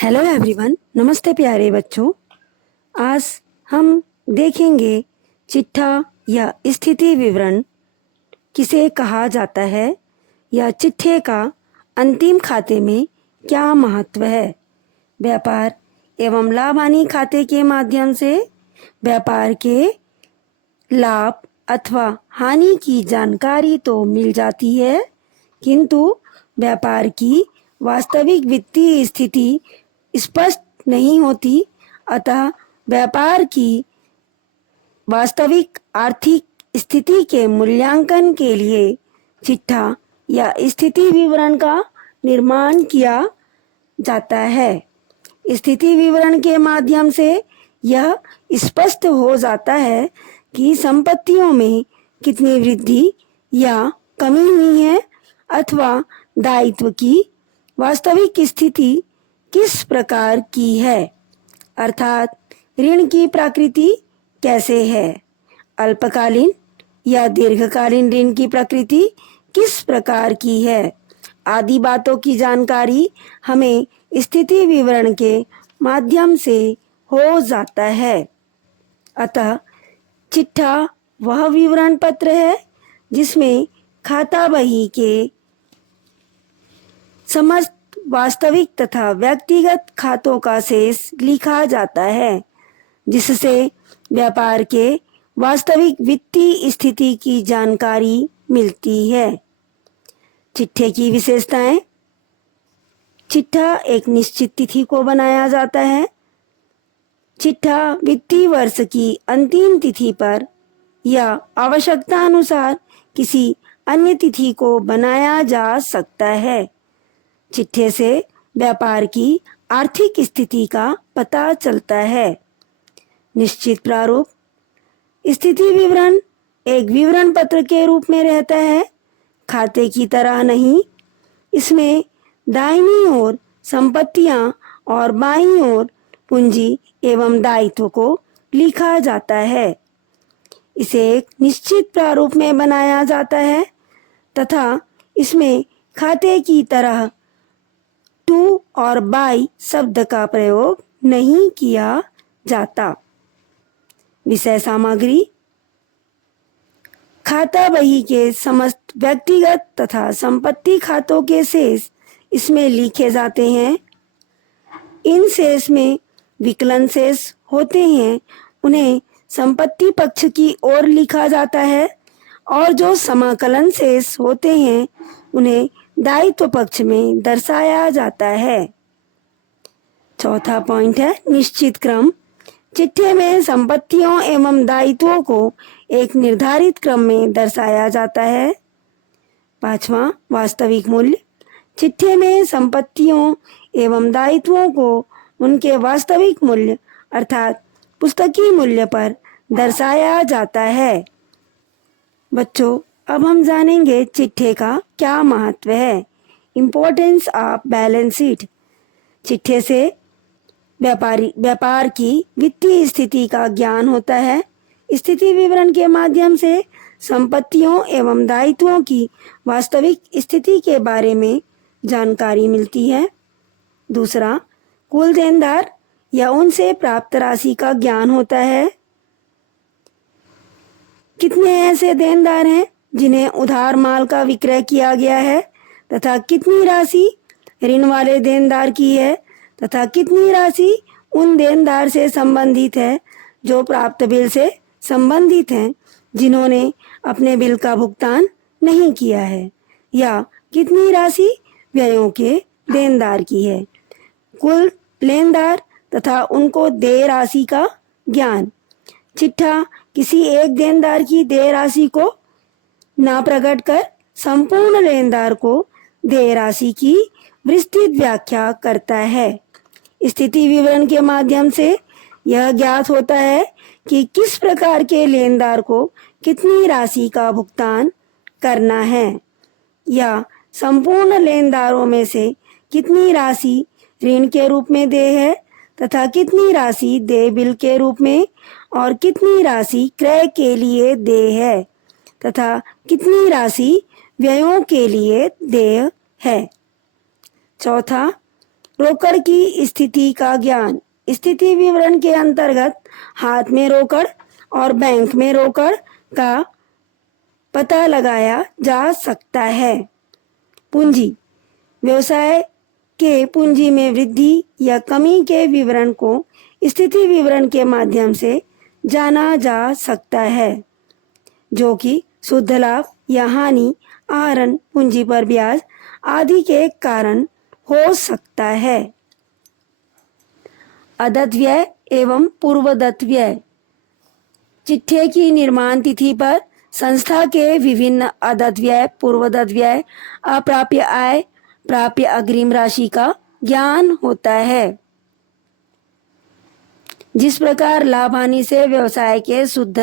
Hello everyone, नमस्ते प्यारे बच्चों। आज हम देखेंगे चिट्ठा या स्थिति विवरण किसे कहा जाता है या चिट्ठे का अंतिम खाते में क्या महत्व है। व्यापार एवं लाभ हानि खाते के माध्यम से व्यापार के लाभ अथवा हानि की जानकारी तो मिल जाती है, किंतु व्यापार की वास्तविक वित्तीय स्थिति स्पष्ट नहीं होती। अतः व्यापार की वास्तविक आर्थिक स्थिति के मूल्यांकन के लिए चिट्ठा या स्थिति विवरण का निर्माण किया जाता है। स्थिति विवरण के माध्यम से यह स्पष्ट हो जाता है कि संपत्तियों में कितनी वृद्धि या कमी हुई है अथवा दायित्व की वास्तविक स्थिति किस प्रकार की है, अर्थात ऋण की प्रकृति कैसे है, अल्पकालीन या दीर्घकालीन ऋण की प्रकृति किस प्रकार की है आदि बातों की जानकारी हमें स्थिति विवरण के माध्यम से हो जाता है। अतः चिट्ठा वह विवरण पत्र है जिसमें खाता बही के समस्त वास्तविक तथा व्यक्तिगत खातों का शेष लिखा जाता है, जिससे व्यापार के वास्तविक वित्तीय स्थिति की जानकारी मिलती है। चिट्ठे की विशेषताएं। चिट्ठा एक निश्चित तिथि को बनाया जाता है। चिट्ठा वित्तीय वर्ष की अंतिम तिथि पर या आवश्यकता अनुसार किसी अन्य तिथि को बनाया जा सकता है। चिट्ठे से व्यापार की आर्थिक स्थिति का पता चलता है। निश्चित प्रारूप। स्थिति विवरण एक विवरण पत्र के रूप में रहता है, खाते की तरह नहीं। इसमें दाहिनी ओर संपत्तियां और बाईं ओर पूंजी एवं दायित्व को लिखा जाता है। इसे एक निश्चित प्रारूप में बनाया जाता है तथा इसमें खाते की तरह टू और बाई शब्द का प्रयोग नहीं किया जाता। विषय सामग्री। खाता बही के समस्त व्यक्तिगत तथा संपत्ति खातों के शेष इसमें लिखे जाते हैं। इन शेष में विकलन शेष होते हैं, उन्हें संपत्ति पक्ष की ओर लिखा जाता है और जो समाकलन शेष होते हैं उन्हें दायित्व पक्ष में दर्शाया जाता है। चौथा पॉइंट है निश्चित क्रम। चिट्ठे में संपत्तियों एवं दायित्वों को एक निर्धारित क्रम में दर्शाया जाता है। पांचवा वास्तविक मूल्य। चिट्ठे में संपत्तियों एवं दायित्वों को उनके वास्तविक मूल्य अर्थात पुस्तकीय मूल्य पर दर्शाया जाता है। बच्चों, अब हम जानेंगे चिट्ठे का क्या महत्व है। Importance of balance sheet. चिट्ठे से व्यापार की वित्तीय स्थिति का ज्ञान होता है। स्थिति विवरण के माध्यम से संपत्तियों एवं दायित्वों की वास्तविक स्थिति के बारे में जानकारी मिलती है। दूसरा, कुल देनदार या उनसे प्राप्त राशि का ज्ञान होता है। कितने ऐसे देनदार हैं जिन्हें उधार माल का विक्रय किया गया है तथा कितनी राशि ऋण वाले देनदार की है तथा कितनी राशि उन देनदार से संबंधित है जो प्राप्त बिल से संबंधित हैं जिन्होंने अपने बिल का भुगतान नहीं किया है, या कितनी राशि व्ययों के देनदार की है। कुल लेनदार तथा उनको देय राशि का ज्ञान। चिट्ठा किसी एक देनदार की देय राशि को ना प्रकट कर संपूर्ण लेनदार को देय राशि की विस्तृत व्याख्या करता है। स्थिति विवरण के माध्यम से यह ज्ञात होता है कि किस प्रकार के लेनदार को कितनी राशि का भुगतान करना है, या संपूर्ण लेनदारों में से कितनी राशि ऋण के रूप में देय है तथा कितनी राशि देय बिल के रूप में और कितनी राशि क्रय के लिए देय है तथा कितनी राशि व्ययों के लिए देय है। चौथा, रोकड़ की स्थिति का ज्ञान। स्थिति विवरण के अंतर्गत हाथ में रोकड़ और बैंक में रोकड़ का पता लगाया जा सकता है। पूंजी। व्यवसाय के पूंजी में वृद्धि या कमी के विवरण को स्थिति विवरण के माध्यम से जाना जा सकता है, जो कि शुद्ध लाभ या हानि, आहरण, पूंजी पर ब्याज आदि के कारण हो सकता है। अदत्त व्यय एवं पूर्वदत्त व्यय। चिट्ठे की निर्माण तिथि पर संस्था के विभिन्न अदत्त व्यय, पूर्वदत्त व्यय, अप्राप्य आय, प्राप्य अग्रिम राशि का ज्ञान होता है। जिस प्रकार लाभ हानि से व्यवसाय के शुद्ध